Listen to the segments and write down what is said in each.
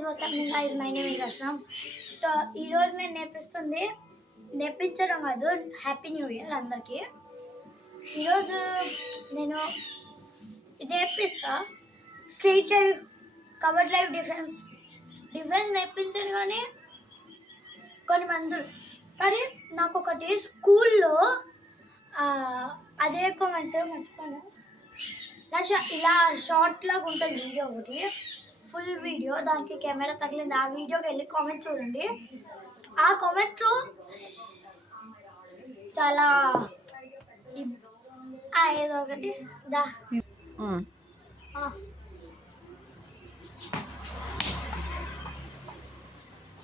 Guys WhatsApp guys my name is Aslam. ఈరోజు నేను నేర్పించడం కాదు, హ్యాపీ న్యూ ఇయర్ అందరికీ. ఈరోజు నేను నేర్పిస్తా street life, cover life difference నేర్పించాను. కానీ కొన్ని మంది కానీ నాకు ఒకటి స్కూల్లో అదే కామెంట్ మర్చిపోయాను. ఇలా షార్ట్ లాగా ఉంటుంది వీడియో, ఒకటి ఫుల్ వీడియో, దానికి కెమెరా తగిలింది. ఆ వీడియోకి వెళ్ళి కామెంట్ చూడండి. ఆ కామెంట్లో చాలా ఏదో ఒకటి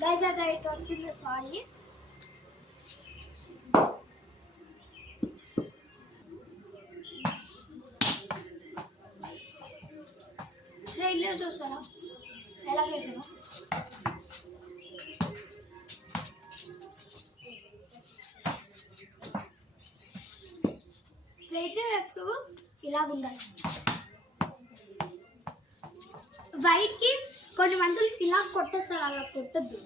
గైస్ అది ఇటు వచ్చింది, సారీ. స్ట్రైట్లో చూస్తారా ఎలా చేసాను? స్ట్రైట్ ఎప్పుడు ఇలా ఉండాలి. వైట్కి కొన్ని మందులు ఇలా కొట్టేస్తారు, అలా కొట్టద్దు.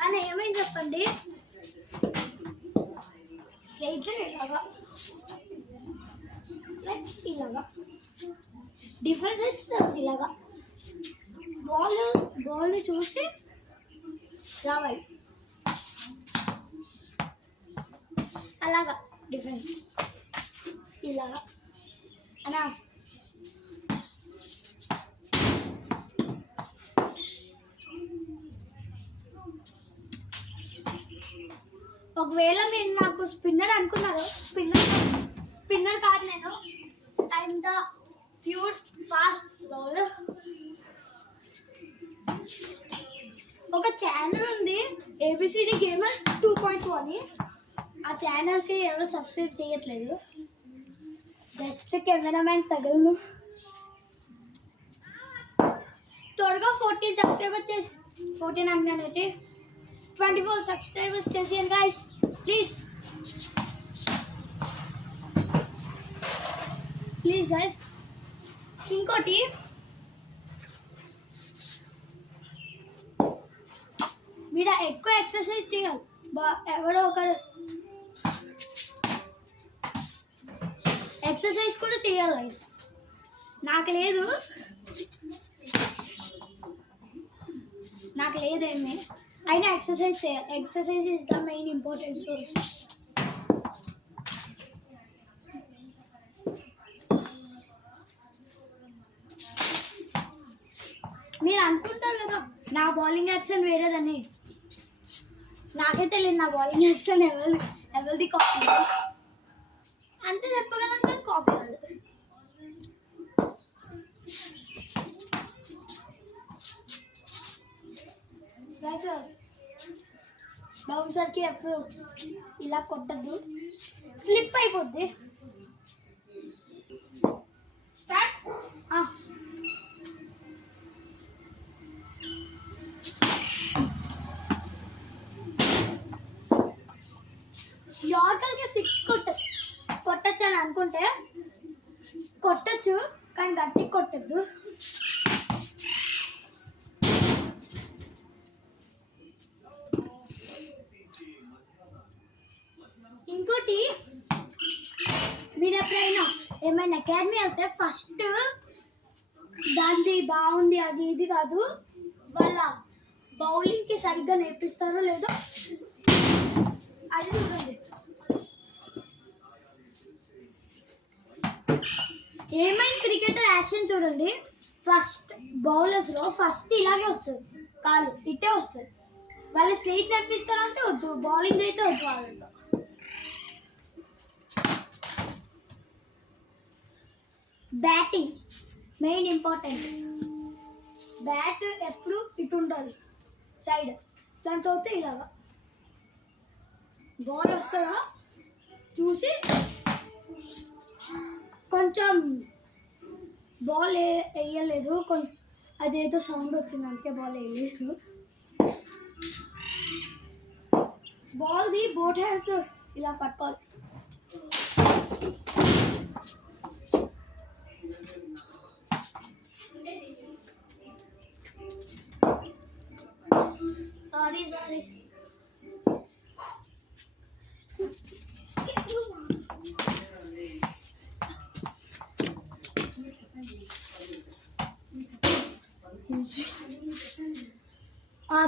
కానీ ఏమైంది చెప్పండి, స్ట్రైట్ ఇలాగా ఇలాగా డిఫరెన్స్ అయితే తెలుసు. ఇలాగా బాల్ చూసి రావాలి, అలాగా డిఫరెన్స్ ఇలాగా అనా. ఒకవేళ మీరు నాకు స్పిన్నర్ అనుకున్నారు, స్పిన్నర్ కాదు, నేను I'm the pure fast bowler. ఒక ఛానల్ ఉంది, ఏబిసిడి గేమర్ 2.2 అని. ఆ ఛానల్కి ఎవరు సబ్స్క్రైబ్ చేయట్లేదు, జస్ట్ కెమెరామ్యాన్ తగలను. త్వరగా 14 సబ్స్క్రైబర్స్ చేసి 14 అంటున్నానంటే 24 సబ్స్క్రైబర్స్ చేసేయండి గైస్ ప్లీజ్ గైస్. ఇంకోటి, మీరు ఎక్కువ ఎక్సర్సైజ్ చేయాలి. ఎవరో ఒకరు ఎక్సర్సైజ్ కూడా చేయాలి గైస్. నాకు లేదేమి, అయినా ఎక్సర్సైజ్ చేయాలి. Exercise is the main important source. మీరు అనుకుంటారు కదా నా బౌలింగ్ యాక్షన్ వేరేదని. నాకే తెలియదు నా బౌలింగ్ యాక్షన్ ఎవరిది కాపీ అంతే చెప్పగలను, కానీ కాపీ కాదు. బౌన్సర్కి ఎప్పుడు ఇలా కొట్టద్దు, స్లిప్ అయిపోద్ది. యార్కర్కి 6 కొట్టచ్చు అని అనుకుంటే కొట్టచ్చు, కానీ గట్టిగా కొట్టద్దు. ఇంకోటి, మీరు ఎప్పుడైనా ఏమైనా అకాడమీ వెళ్తే ఫస్ట్ దాన్ని బాగుంది అది ఇది కాదు, వాళ్ళ బౌలింగ్కి సరిగ్గా నేర్పిస్తారో లేదో అది చూడండి. ఏమైనా క్రికెటర్ యాక్షన్ చూడండి, ఫస్ట్ బౌలర్స్లో ఫస్ట్ ఇలాగే వస్తుంది, కాలు ఇట్టే వస్తుంది. వాళ్ళు స్ట్రైట్ నేర్పిస్తారంటే వద్దు, బౌలింగ్ అయితే వద్దు. వాళ్ళతో బ్యాటింగ్ మెయిన్ ఇంపార్టెంట్. బ్యాట్ ఎప్పుడు ఇటు ఉండాలి సైడ్, దాంతో ఇలాగా బాల్ వస్తుందా చూసి, కొంచెం బాల్ వేయలేదు, అదేదో సౌండ్ వచ్చింది అందుకే బాల్ వేయలేదు. బాల్ది బోట్ హ్యాండ్స్ ఇలా పట్టుకోవాలి.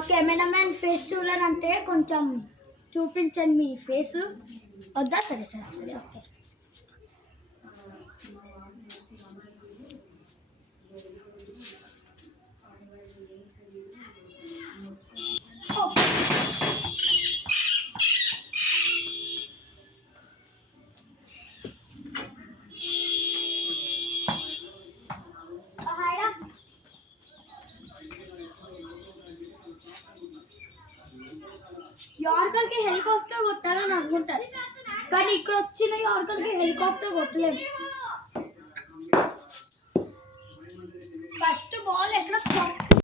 కెమెరామ్యాన్ ఫేస్ చూడాలంటే కొంచెం చూపించండి మీ ఫేస్. వద్దా? సరే సరే సరే ఓకే. యార్కర్కి హెలికాప్టర్ కొట్టాలని అనుకుంటారు, కానీ ఇక్కడ వచ్చిన యార్కర్కి హెలికాప్టర్ కొట్టలేదు. ఫస్ట్ బాల్ ఎక్కడ